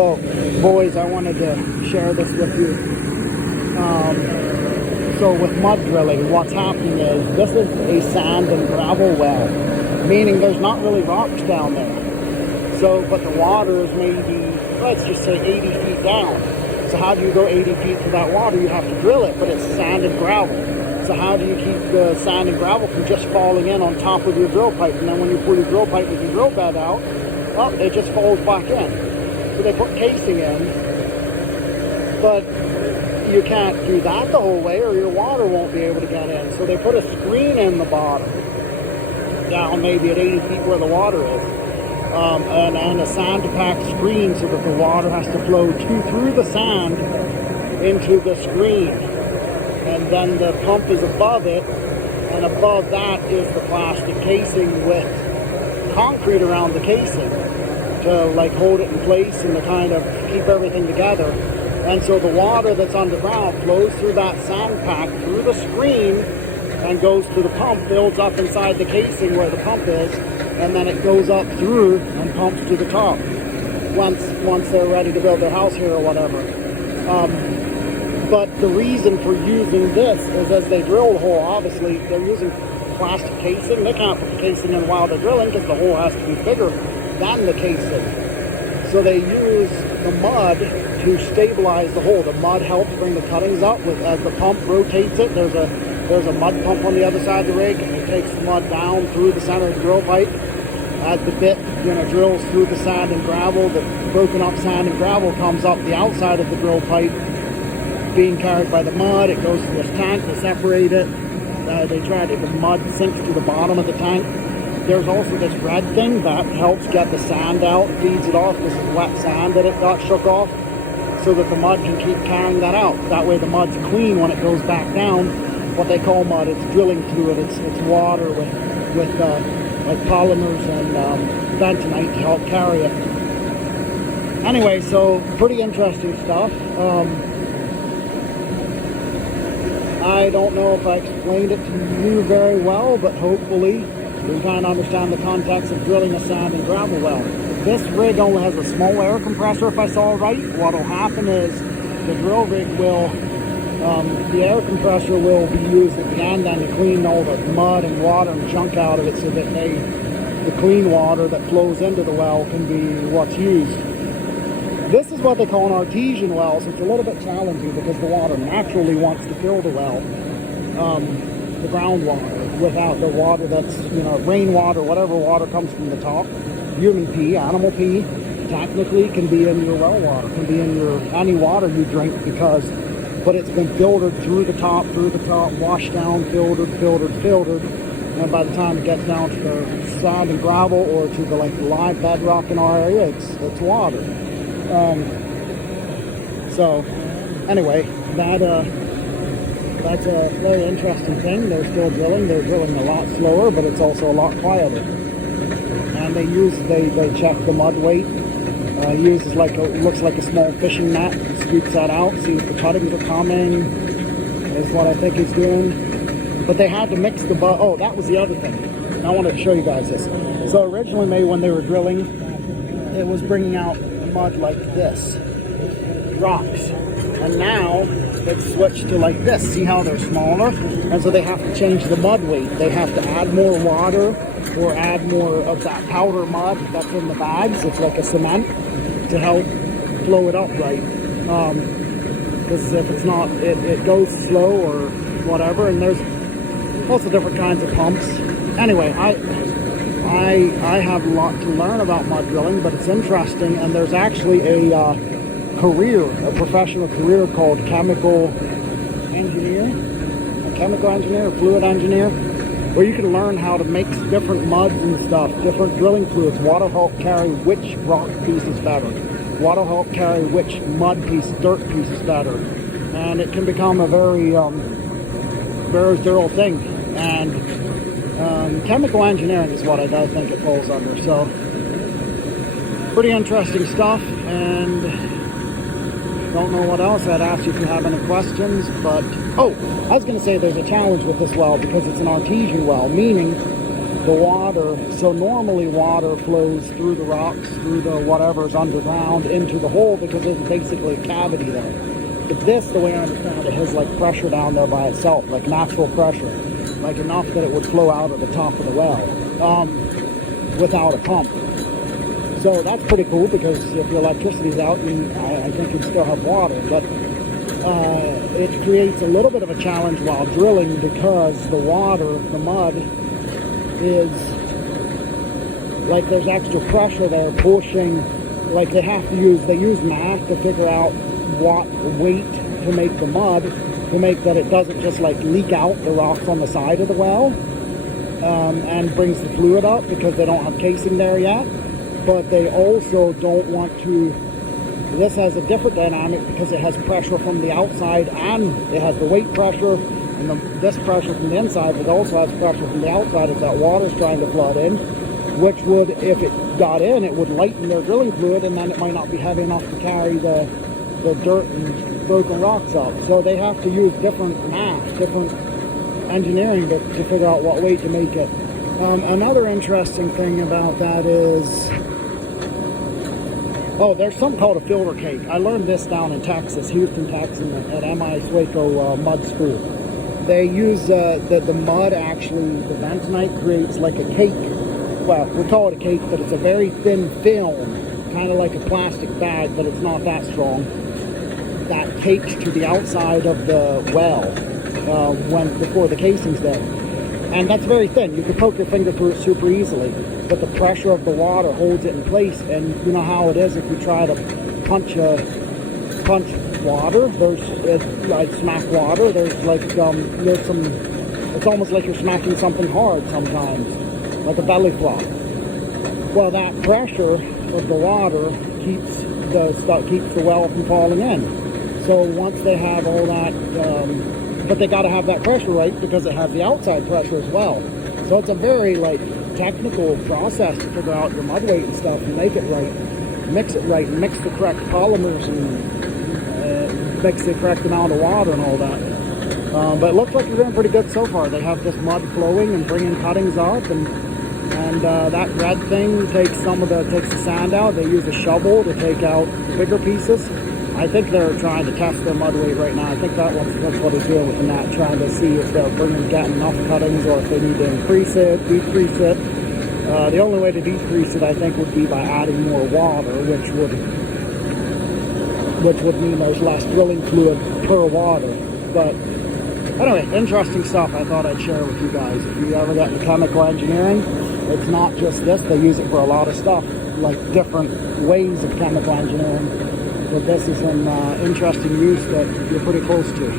So, boys, I wanted to share this with you. So with mud drilling, what's happening is this is a sand and gravel well, meaning there's not really rocks down there. So, but the water is maybe, let's just say 80 feet down. So how do you go 80 feet to that water? You have to drill it, but it's sand and gravel. So how do you keep the sand and gravel from just falling in on top of your drill pipe? And then when you pull your drill pipe with your drill bed out, well, it just falls back in. So they put casing in, but you can't do that the whole way or your water won't be able to get in. So they put a screen in the bottom, down maybe at 80 feet where the water is, and a sand packed screen so that the water has to flow through the sand into the screen. And then the pump is above it, and above that is the plastic casing with concrete around the casing to like hold it in place and to kind of keep everything together. And so the water that's underground flows through that sand pack, through the screen, and goes to the pump, builds up inside the casing where the pump is, and then it goes up through and pumps to the top once they're ready to build their house here or whatever. But the reason for using this is as they drill the hole, obviously, they're using plastic casing. They can't put the casing in while they're drilling because the hole has to be bigger than the casing. So they use the mud to stabilize the hole. The mud helps bring the cuttings up as the pump rotates it. There's a mud pump on the other side of the rig, and it takes the mud down through the center of the drill pipe. As the bit, drills through the sand and gravel, the broken up sand and gravel comes up the outside of the drill pipe, being carried by the mud. It goes to this tank to separate it. The mud sinks to the bottom of the tank. There's also this red thing that helps get the sand out, feeds it off. This is wet sand that it got shook off, so that the mud can keep carrying that out. That way the mud's clean when it goes back down. What they call mud, it's drilling fluid. It's water with like polymers and bentonite to help carry it. Anyway, so pretty interesting stuff. I don't know if I explained it to you very well, but hopefully you kind of understand the context of drilling a sand and gravel well. This rig only has a small air compressor, if I saw right. What will happen is the drill rig will, the air compressor will be used at the end then to clean all the mud and water and junk out of it, so that the clean water that flows into the well can be what's used. This is what they call an artesian well, so it's a little bit challenging because the water naturally wants to fill the well, the groundwater, without the water that's, rainwater, whatever water comes from the top. Human pee, animal pee, technically can be in your well water, can be in any water you drink, but it's been filtered through the top, washed down, filtered, and by the time it gets down to the sand and gravel or to the live bedrock in our area, it's water. So anyway, that's a very interesting thing. They're still drilling. They're drilling a lot slower, but it's also a lot quieter. And they check the mud weight. Uses looks like a small fishing net. Scoops that out, see if the cuttings are coming, is what I think he's doing. But they had to mix the mud. Oh, that was the other thing. I wanted to show you guys this. So originally, maybe when they were drilling, it was bringing out mud like this, rocks, and now it's switched to like this. See how they're smaller? And so they have to change the mud weight. They have to add more water or add more of that powder mud that's in the bags. It's like a cement to help flow it up right, because if it's not, it goes slow or whatever. And there's lots of different kinds of pumps. Anyway, I have a lot to learn about mud drilling, but it's interesting, and there's actually a professional career called chemical engineer, fluid engineer, where you can learn how to mix different muds and stuff, different drilling fluids. What'll help carry which rock pieces better, what'll help carry which mud piece, dirt pieces better, and it can become a very thorough thing. And chemical engineering is what I think it falls under. So pretty interesting stuff, and don't know what else. I'd ask you if you have any questions, but I was going to say there's a challenge with this well because it's an artesian well, meaning the water, so normally water flows through the rocks, through the whatever's underground into the hole because there's basically a cavity there. But this, the way I understand it, has like pressure down there by itself, like natural pressure, like enough that it would flow out of the top of the well without a pump. So that's pretty cool because if your electricity's out, I think you'd still have water. But it creates a little bit of a challenge while drilling because the water, the mud, is like there's extra pressure there pushing. Like they use math to figure out what weight to make the mud to make that it doesn't just like leak out the rocks on the side of the well and brings the fluid up because they don't have casing there yet. But they also don't want to. This has a different dynamic because it has pressure from the outside and it has the weight pressure and this pressure from the inside, but also has pressure from the outside as that water's trying to flood in, which would, if it got in, it would lighten their drilling fluid and then it might not be heavy enough to carry the dirt and broken rocks up. So they have to use different math, different engineering to figure out what weight to make it. Another interesting thing about that is, there's something called a filter cake. I learned this down in Texas, Houston, Texas, at MI Swaco Mud School. They use the mud, actually, the bentonite creates like a cake. Well, we call it a cake, but it's a very thin film, kind of like a plastic bag, but it's not that strong, that cakes to the outside of the well before the casing's there. And that's very thin. You can poke your finger through it super easily, but the pressure of the water holds it in place. And you know how it is if you try to punch water. Like smack water. There's some. It's almost like you're smacking something hard sometimes, like a belly flop. Well, that pressure of the water keeps the well from falling in. So once they have all that. But they got to have that pressure right because it has the outside pressure as well. So it's a very technical process to figure out your mud weight and stuff and make it right, mix it right, and mix the correct polymers and mix the correct amount of water and all that. But it looks like they're doing pretty good so far. They have this mud flowing and bringing cuttings up, and that red thing takes the sand out. They use a shovel to take out the bigger pieces. I think they're trying to test their mud weight right now. I think that's what they're doing with that, trying to see if they're getting enough cuttings or if they need to increase it, decrease it. The only way to decrease it, I think, would be by adding more water, which would mean there's less drilling fluid per water. But anyway, interesting stuff I thought I'd share with you guys. If you ever get into chemical engineering, it's not just this. They use it for a lot of stuff, like different ways of chemical engineering. But this is an interesting use that you're pretty close to.